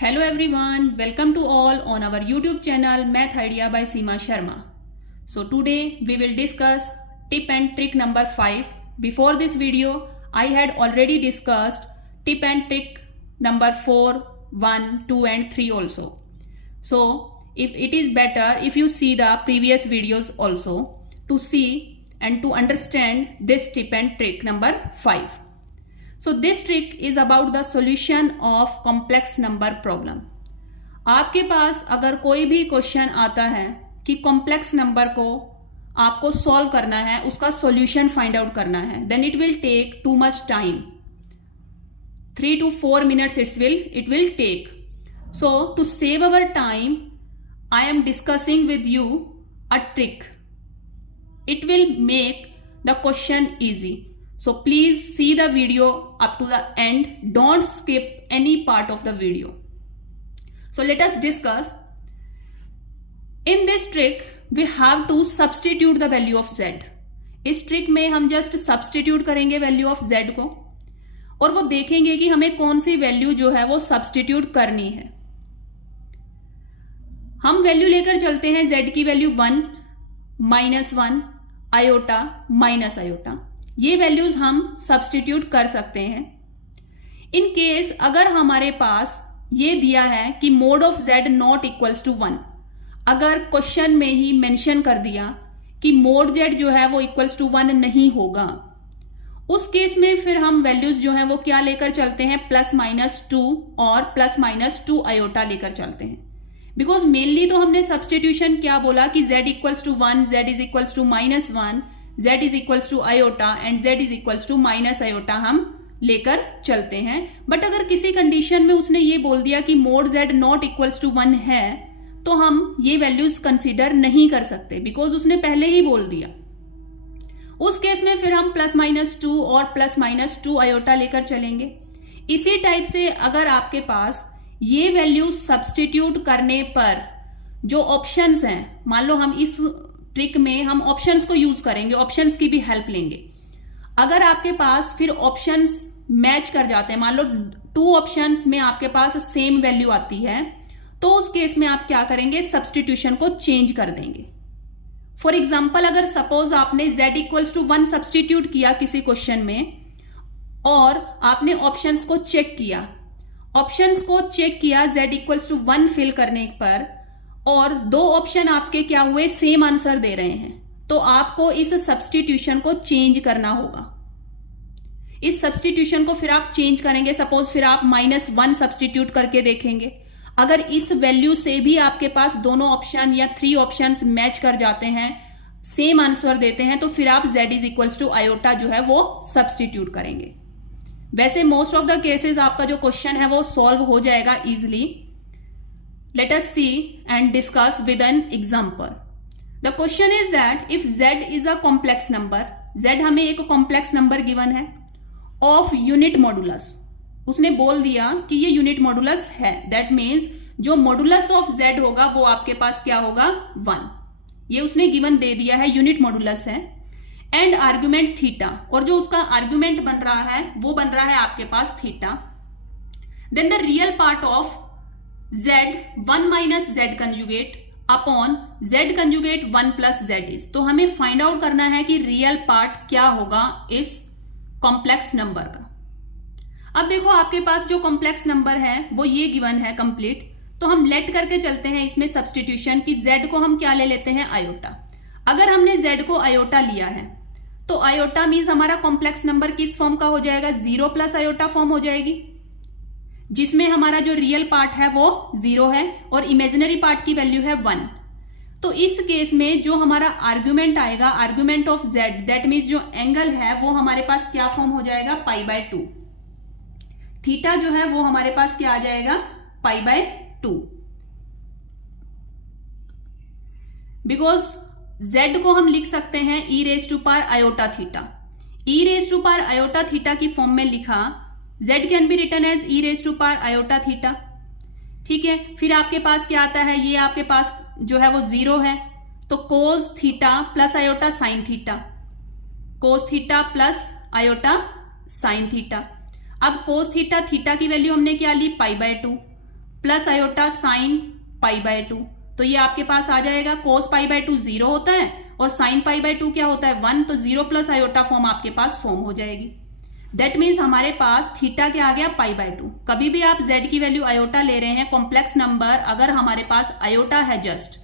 Hello everyone, welcome to all on our YouTube channel Math Idea by Seema Sharma. So today we will discuss tip and trick number 5. Before this video, I had already discussed tip and trick number 4, 1, 2 and 3 also. So if it is better if you see the previous videos also to see and to understand this tip and trick number 5. So this trick is about the solution of complex number problem. आपके पास अगर कोई भी question आता है कि complex number को आपको solve करना है, उसका सॉल्यूशन फाइंड आउट करना है, then it will take too much time. 3 to 4 minutes it will take. So to save our time, I am discussing with you a trick. It will make the question easy. So please see the video up to the end. Don't skip any part of the video. So let us discuss. In this trick, we have to substitute the value of z. इस trick में हम just substitute करेंगे value of z को और वो देखेंगे कि हमें कौन सी वैल्यू जो है वो सब्सटीट्यूट करनी है. हम वैल्यू लेकर चलते हैं z की वैल्यू 1, -1, आयोटा, माइनस आयोटा. ये वैल्यूज हम सब्सटीट्यूट कर सकते हैं. इन केस अगर हमारे पास ये दिया है कि mod of z not equals to 1, अगर क्वेश्चन में ही मेंशन कर दिया कि मोड z जो है वो इक्वल्स टू 1 नहीं होगा, उस केस में फिर हम वैल्यूज जो है वो क्या लेकर चलते हैं, +-2 और +-2 आयोटा लेकर चलते हैं. बिकॉज मेनली तो हमने सब्सटीट्यूशन क्या बोला कि z equals to 1, z is equals to -1, z is equals to iota and z is equals to minus iota हम लेकर चलते हैं. बट अगर किसी कंडीशन में उसने ये बोल दिया कि mod z not equals to 1 है, तो हम ये वैल्यूज कंसीडर नहीं कर सकते बिकॉज उसने पहले ही बोल दिया. उस केस में फिर हम +-2 और +-2 आयोटा लेकर चलेंगे. इसी टाइप से अगर आपके पास ये वैल्यू सब्सटीट्यूट करने पर जो ऑप्शंस हैं, मान लो हम इस ट्रिक में हम ऑप्शंस को यूज करेंगे, ऑप्शंस की भी हेल्प लेंगे. अगर आपके पास फिर ऑप्शंस मैच कर जाते हैं, मान लो 2 ऑप्शंस में आपके पास सेम वैल्यू आती है, तो उस केस में आप क्या करेंगे, सब्सटीट्यूशन को चेंज कर देंगे. फॉर एग्जाम्पल अगर सपोज आपने z इक्वल्स टू 1 सब्सटीट्यूट किया किसी क्वेश्चन में और आपने ऑप्शंस को चेक किया, z इक्वल्स टू 1 फिल करने पर और 2 ऑप्शन आपके क्या हुए, सेम आंसर दे रहे हैं, तो आपको इस सब्सटीट्यूशन को चेंज करना होगा. इस सब्सटीट्यूशन को फिर आप चेंज करेंगे. सपोज फिर आप -1 सब्सटीट्यूट करके देखेंगे. अगर इस वैल्यू से भी आपके पास दोनों ऑप्शन या 3 ऑप्शंस मैच कर जाते हैं, सेम आंसर देते हैं, तो फिर आप z is equals to iota जो है वो सब्सटीट्यूट करेंगे. वैसे मोस्ट ऑफ द केसेस आपका जो क्वेश्चन है वो सॉल्व हो जाएगा easily. Let us see and discuss with an example. The question is that if z is a complex number, z हमें एक complex number given है of unit modulus. उसने बोल दिया कि ये यूनिट मॉडुलस है. दैट मीन्स जो मॉडुलस ऑफ z होगा वो आपके पास क्या होगा, 1. ये उसने गिवन दे दिया है, यूनिट मॉडुलस है. एंड आर्ग्यूमेंट थीटा, और जो उसका आर्ग्यूमेंट बन रहा है वो बन रहा है आपके पास theta. Then the real part of z 1 - z conjugate upon z conjugate 1 + z is. तो हमें फाइंड आउट करना है कि रियल पार्ट क्या होगा इस कॉम्प्लेक्स नंबर का. अब देखो आपके पास जो कॉम्प्लेक्स नंबर है वो ये गिवन है कंप्लीट. तो हम लेट करके चलते हैं इसमें सब्सटीट्यूशन की z को हम क्या ले लेते हैं, आयोटा. अगर हमने z को आयोटा लिया है तो आयोटा मीन्स हमारा कॉम्प्लेक्स नंबर किस फॉर्म का हो जाएगा, 0 + आयोटा फॉर्म हो जाएगी, जिसमें हमारा जो रियल पार्ट है वो 0 है और इमेजिनरी पार्ट की वैल्यू है 1. तो इस केस में जो हमारा आर्ग्यूमेंट आएगा, argument of z, that means जो एंगल है वो हमारे पास क्या फॉर्म हो जाएगा, π/2. थीटा जो है वो हमारे पास क्या आ जाएगा, π/2. बिकॉज z को हम लिख सकते हैं e⁻iota थीटा. e⁻iota थीटा की फॉर्म में लिखा, z can be written as e⁻iota theta. ठीक है. फिर आपके पास क्या आता है, ये आपके पास जो है वो 0 है, तो cos theta + iota sine theta, cos theta + iota sine theta. अब cos थीटा की वैल्यू हमने क्या ली, π/2. Plus iota sine pi by 2, तो ये आपके पास आ जाएगा कोस पाई बाय 2 0 होता है और साइन पाई बाय 2 क्या होता है 1, तो 0 प्लस आयोटा फॉर्म आपके पास फॉर्म हो जाएगी। दैट मीन्स हमारे पास थीटा क्या आ गया पाई बाय 2। कभी भी आप z की वैल्यू आयोटा ले रहे हैं कॉम्प्लेक्स नंबर, अगर हमारे पास आयोटा है जस्ट,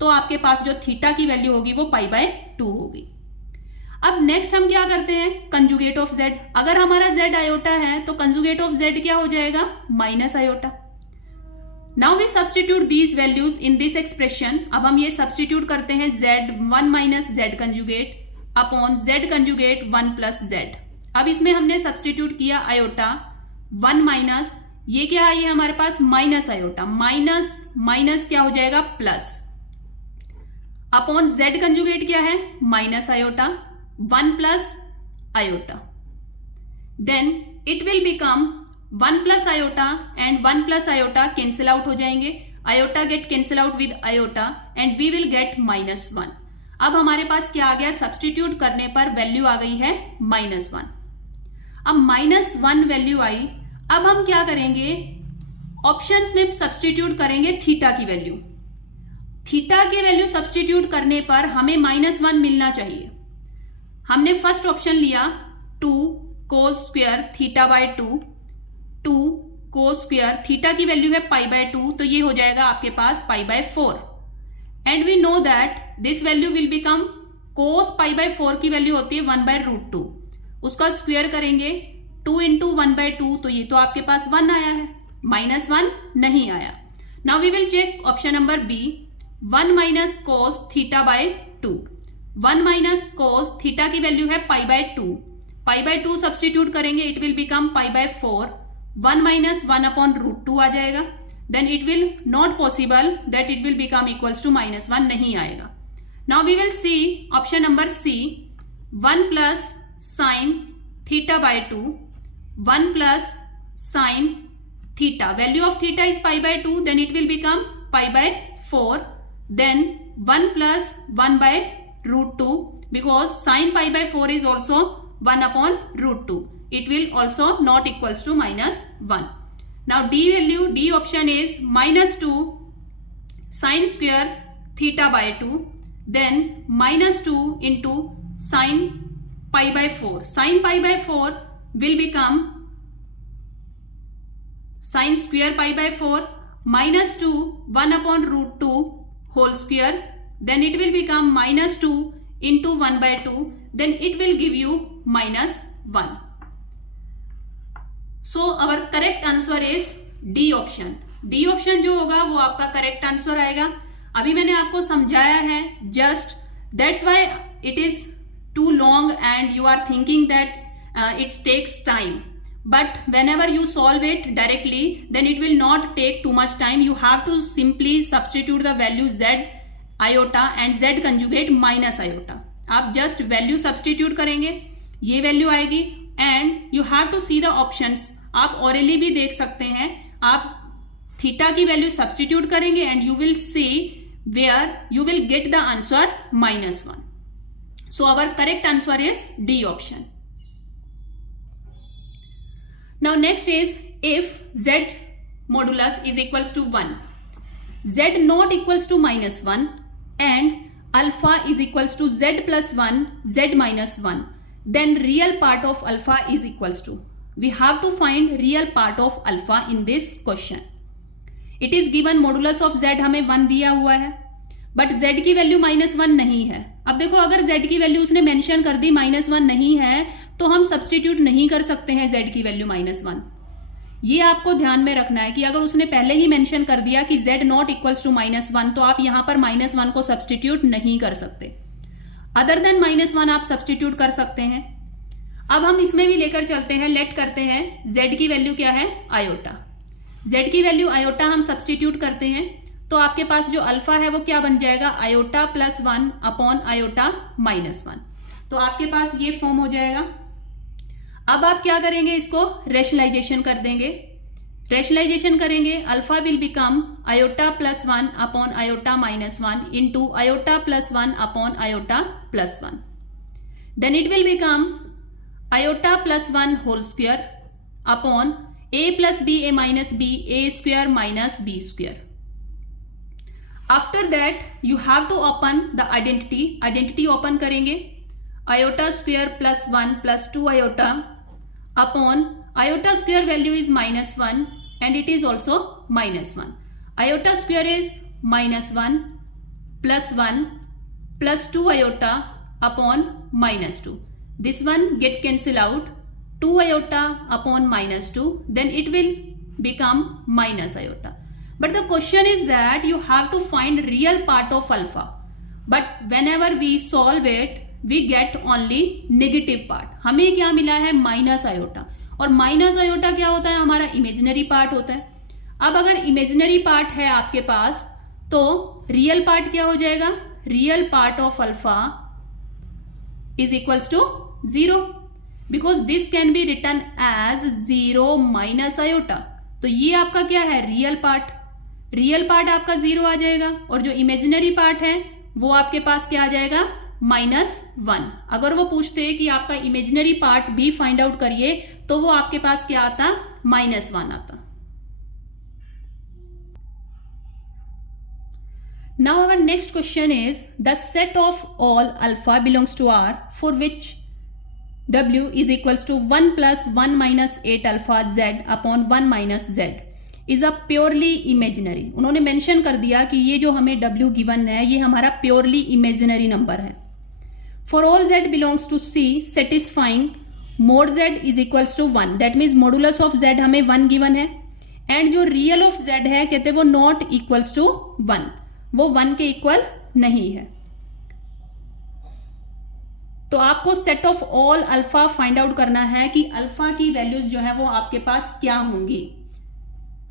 तो आपके पास जो थीटा की वैल्यू होगी वो पाई बाय 2 होगी। अब नेक्स्ट हम क्या करते हैं, कंजुगेट ऑफ z। अगर हमारा z आयोटा है तो कंजुगेट ऑफ z क्या हो जाएगा minus iota. Now we substitute these values in this expression. अब हम ये सब्सटीट्यूट करते हैं z1 minus z conjugate upon z conjugate 1 plus z। अब इसमें हमने सब्सटीट्यूट किया आयोटा 1 माइनस, ये क्या है, ये हमारे पास माइनस आयोटा, माइनस माइनस क्या हो जाएगा प्लस, अपॉन z कंजुगेट क्या है minus iota 1 plus iota, then it will become 1 plus iota and 1 plus iota cancel out हो जाएंगे, iota get cancel out with iota and we will get -1। अब हमारे पास क्या आ गया, सब्सटीट्यूट करने पर वैल्यू आ गई है -1। अब -1 वैल्यू आई, अब हम क्या करेंगे, ऑप्शंस में सब्सटीट्यूट करेंगे थीटा की वैल्यू। थीटा की वैल्यू सब्सटीट्यूट करने पर हमें -1 मिलना चाहिए। हमने फर्स्ट ऑप्शन लिया 2 cos square theta by 2, 2 cos square theta की वैल्यू है पाई बाय 2, तो ये हो जाएगा आपके पास pi by 4 and we know that this value will become cos pi by 4 की वैल्यू होती है 1/√2, उसका स्क्वायर करेंगे 2 इंटू 1/2, तो ये तो आपके पास 1 आया है, -1 नहीं आया। Now we will check option number B, 1 minus cos theta by 2, 1 minus cos theta की वैल्यू है pi by 2, pi by 2 substitute करेंगे it will become pi by 4, 1 minus 1/√2 आ जाएगा, then it will not possible that it will become equals to -1, नहीं आएगा। Now we will see option number C, 1 plus sine theta by 2, 1 plus sine theta, value of theta is pi by 2, then it will become pi by 4, then 1 plus 1/√2 because sin pi by 4 is also 1/√2. It will also not equals to -1. Now D value, D option is -2 sin square theta by 2, then -2 into sin pi by 4. Sin pi by 4 will become sin square pi by 4 -2 1/√2 whole square, then it will become -2 into 1/2, then it will give you -1. So our correct answer is D option. D option जो होगा वो आपका correct answer आएगा। अभी मैंने आपको समझाया है, just that's why it is too long and you are thinking that it takes time, but whenever you solve it directly then it will not take too much time. You have to simply substitute the value z iota and z conjugate minus iota. आप just value substitute करेंगे, ये value आएगी and you have to see the options. आप orally भी देख सकते हैं, आप थीटा की वैल्यू सब्सटीट्यूट करेंगे and you will see where you will get the answer -1. So our correct answer is D option. Now next is if z modulus is equals to 1, z not equals to -1 and alpha is equals to z plus 1, z minus 1, then real part of alpha is equals to, we have to find real part of alpha in this question. It is given modulus of z हमें 1 दिया हुआ है, but z की value -1 नहीं है। अब देखो अगर z की वैल्यू उसने मेंशन कर दी -1 नहीं है तो हम सब्सटीट्यूट नहीं कर सकते हैं z की वैल्यू -1। ये आपको ध्यान में रखना है कि अगर उसने पहले ही मेंशन कर दिया कि z नॉट इक्वल्स टू -1 तो आप यहां पर -1 को सब्सटीट्यूट नहीं कर सकते, अदर देन -1 आप सब्सटीट्यूट कर सकते हैं। अब हम इसमें भी लेकर चलते हैं, लेट करते हैं z की वैल्यू क्या है आयोटा, z की वैल्यू आयोटा हम सब्सटीट्यूट करते हैं तो आपके पास जो अल्फा है वो क्या बन जाएगा आयोटा प्लस 1 अपॉन आयोटा -1, तो आपके पास ये फॉर्म हो जाएगा। अब आप क्या करेंगे, इसको रेशनलाइजेशन कर देंगे, रेशनलाइजेशन करेंगे, alpha will become iota plus 1 upon iota -1 into iota plus 1 upon iota plus 1, then it will become iota plus 1 whole square upon a plus b, a minus b, a square minus b square. After that you have to open the identity open करेंगे, iota square plus 1 plus 2 iota upon iota square value is -1 and it is also -1. Iota square is -1 plus 1 plus 2 iota upon -2. This one get cancel out, 2 iota upon -2, then it will become minus iota. But the question is that you have to find real part of alpha. But whenever we solve it, we get only negative part. हमें क्या मिला है? Minus iota. और minus iota क्या होता है? हमारा imaginary part होता है. अब अगर इमेजिनरी पार्ट है आपके पास तो रियल पार्ट क्या हो जाएगा? Real part of alpha is equals to 0 because this can be written as 0 minus iota. तो ये आपका क्या है? Real part. रियल पार्ट आपका 0 आ जाएगा और जो इमेजिनरी पार्ट है वो आपके पास क्या आ जाएगा? -1. अगर वो पूछते हैं कि आपका इमेजिनरी पार्ट भी फाइंड आउट करिए तो वो आपके पास क्या आता? -1 आता. Now our next question is the set of all alpha belongs to R for which W is equals to 1 plus 1 minus 8 alpha Z upon 1 minus Z is a purely imaginary. उन्होंने mention कर दिया कि ये जो हमें W given है ये हमारा प्योरली इमेजिनरी नंबर है. For all Z belongs to C satisfying mod Z is equals to 1. That means modulus of Z हमें 1 गिवन है एंड जो रियल ऑफ Z है कहते हैं वो नॉट इक्वल्स टू 1, वो 1 के इक्वल नहीं है. तो आपको set of all alpha find out करना है कि अल्फा की वैल्यूज जो है वो आपके पास क्या होंगी.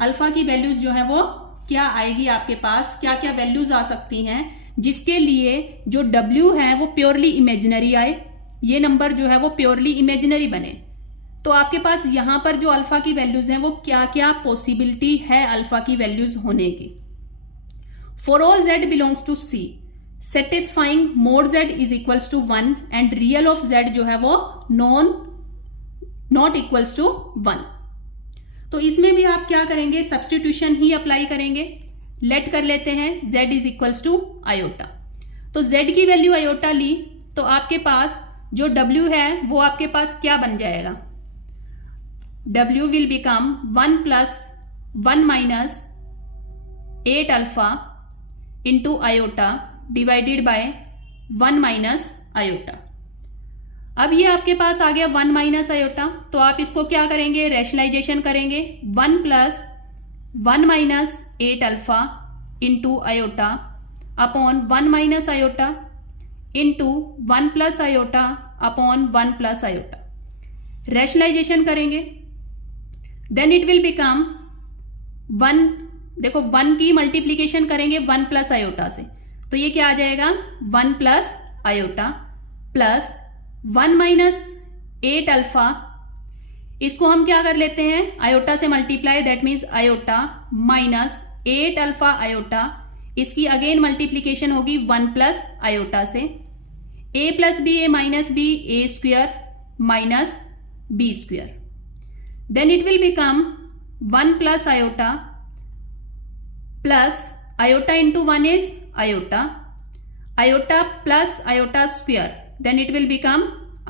अल्फा की वैल्यूज जो है वो क्या आएगी आपके पास, क्या क्या वैल्यूज आ सकती हैं जिसके लिए जो W है वो प्योरली इमेजिनरी आए, ये नंबर जो है वो प्योरली इमेजिनरी बने. तो आपके पास यहां पर जो अल्फा की वैल्यूज हैं वो क्या क्या पॉसिबिलिटी है अल्फा की वैल्यूज होने की. For all Z belongs to C, satisfying mod Z is equals to 1 and real of Z जो है वो not equals to 1. तो इसमें भी आप क्या करेंगे? सब्स्टिट्यूशन ही अप्लाई करेंगे. लेट कर लेते हैं Z is equals to iota. तो Z की वैल्यू iota ली तो आपके पास जो W है वो आपके पास क्या बन जाएगा? W will become 1 plus 1 minus 8 alpha into iota divided by 1 minus iota. अब ये आपके पास आ गया 1 माइनस आयोटा. तो आप इसको क्या करेंगे? रैशनलाइजेशन करेंगे. 1 plus 1 minus 8 alpha into iota upon 1 minus iota into 1 plus iota upon 1 plus iota. Rationalisation करेंगे देन इट विल बिकम 1. देखो 1 की मल्टीप्लीकेशन करेंगे 1 प्लस आयोटा से तो ये क्या आ जाएगा? 1 plus iota plus 1 minus 8 alpha. इसको हम क्या कर लेते हैं? आयोटा से multiply, that means iota minus 8 alpha iota. इसकी अगेन मल्टीप्लीकेशन होगी 1 प्लस आयोटा से. a plus b, a minus b, a square minus b square. Then it will become 1 plus iota plus iota into 1 is iota, iota plus iota square, then it will become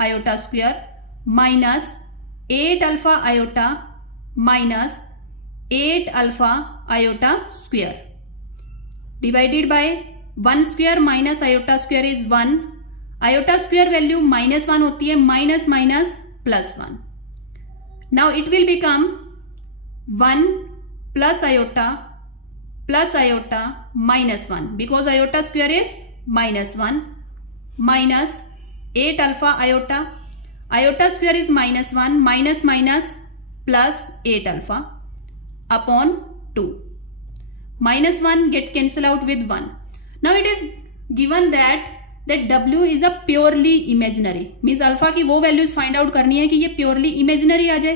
iota square minus 8 alpha iota minus 8 alpha iota square divided by 1 square minus iota square is 1. iota square value -1 होती है, minus minus plus 1. now it will become 1 plus iota plus iota minus 1 because iota square is -1 minus 8 alpha iota. Iota square is -1 minus minus plus 8 alpha upon 2. -1 get cancel out with 1. Now it is given that W is a purely imaginary, means alpha की वो values find out करनी है कि ये purely imaginary आ जाए.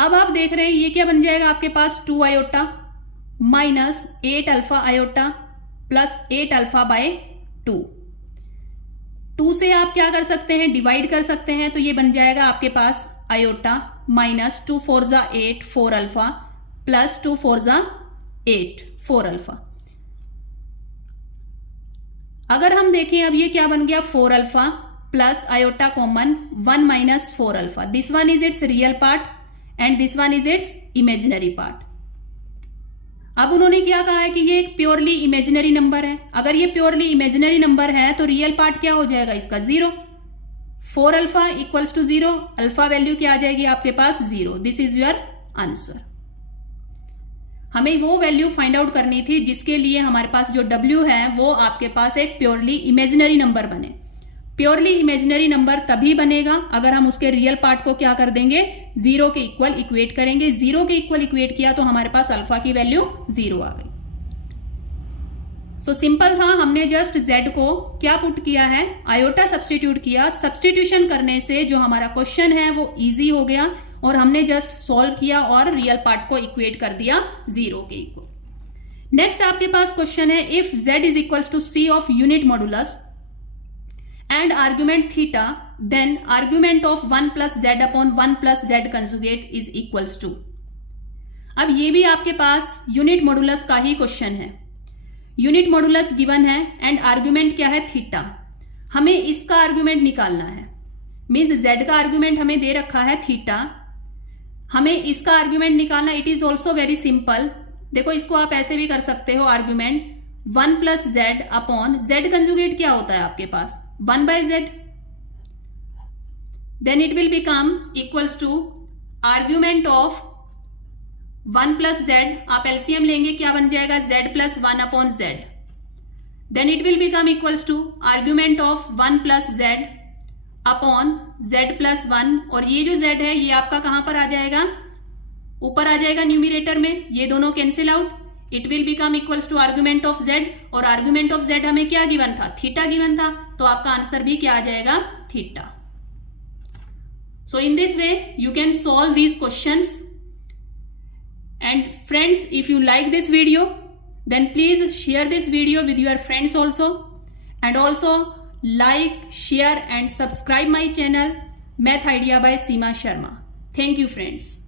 अब आप देख रहे हैं ये क्या बन जाएगा आपके पास? 2 iota minus 8 alpha iota plus 8 alpha by 2. 2 से आप क्या कर सकते हैं? डिवाइड कर सकते हैं तो ये बन जाएगा आपके पास आयोटा माइनस 2 4 जा 8 4 अल्फा प्लस 2 4 जा 8 4 अल्फा। अगर हम देखें अब ये क्या बन गया 4 alpha plus iota common 1 minus 4 alpha. This one is it's real part and this one is it's imaginary part. अब उन्होंने क्या कहा है कि ये एक प्योरली इमेजिनरी नंबर है। अगर ये प्योरली इमेजिनरी नंबर है तो रियल पार्ट क्या हो जाएगा इसका 0। 4 alpha equals to 0, alpha value क्या आ जाएगी आपके पास 0। This is your answer. हमें वो वैल्यू फाइंड आउट करनी थी जिसके लिए हमारे पास जो W है वो आपके पास एक प्योरली इमेजिनरी नंबर बने। प्योरली इमेजिनरी नंबर तभी बनेगा अगर हम उसके रियल पार्ट को क्या कर देंगे 0 के इक्वल इक्वेट करेंगे। 0 के इक्वल इक्वेट किया तो हमारे पास अल्फा की वैल्यू 0 आ गई। सो सिंपल था, हमने जस्ट z को क्या पुट किया है आयोटा सब्सटीट्यूट किया। सब्सटीट्यूशन करने से जो हमारा क्वेश्चन है वो इजी हो गया और हमने जस्ट सॉल्व किया और रियल पार्ट को इक्वेट कर दिया 0 के इक्वल। नेक्स्ट आपके पास क्वेश्चन है if z is equals to c of unit modulus and argument theta, then argument of 1 plus z upon 1 plus z conjugate is equals to। अब ये भी आपके पास यूनिट मॉडुलस का ही क्वेश्चन है। यूनिट मॉडुलस गिवन है and argument क्या है theta. हमें इसका आर्ग्यूमेंट निकालना है, मीन्स z का आर्ग्यूमेंट हमें दे रखा है थीटा, हमें इसका आर्ग्यूमेंट निकालना। It is also very simple. देखो इसको आप ऐसे भी कर सकते हो, argument 1 plus Z upon Z conjugate क्या होता है आपके पास 1 by z, then it will become equals to argument of 1 plus z, आप एलसीएम लेंगे क्या बन जाएगा z plus 1 upon z, then it will become equals to argument of 1 plus z upon z plus 1, और ये जो z है ये आपका कहां पर आ जाएगा ऊपर आ जाएगा न्यूमिरेटर में, ये दोनों cancel out. It will become equals to argument of z, और आर्ग्यूमेंट ऑफ z हमें क्या गिवन था थीटा गिवन था, तो आपका आंसर भी क्या आ जाएगा theta. So in this way you can solve these questions. And friends, if you like this video then please share this video with your friends also, and also like, share and subscribe my channel Math Idea by Seema Sharma. Thank you friends.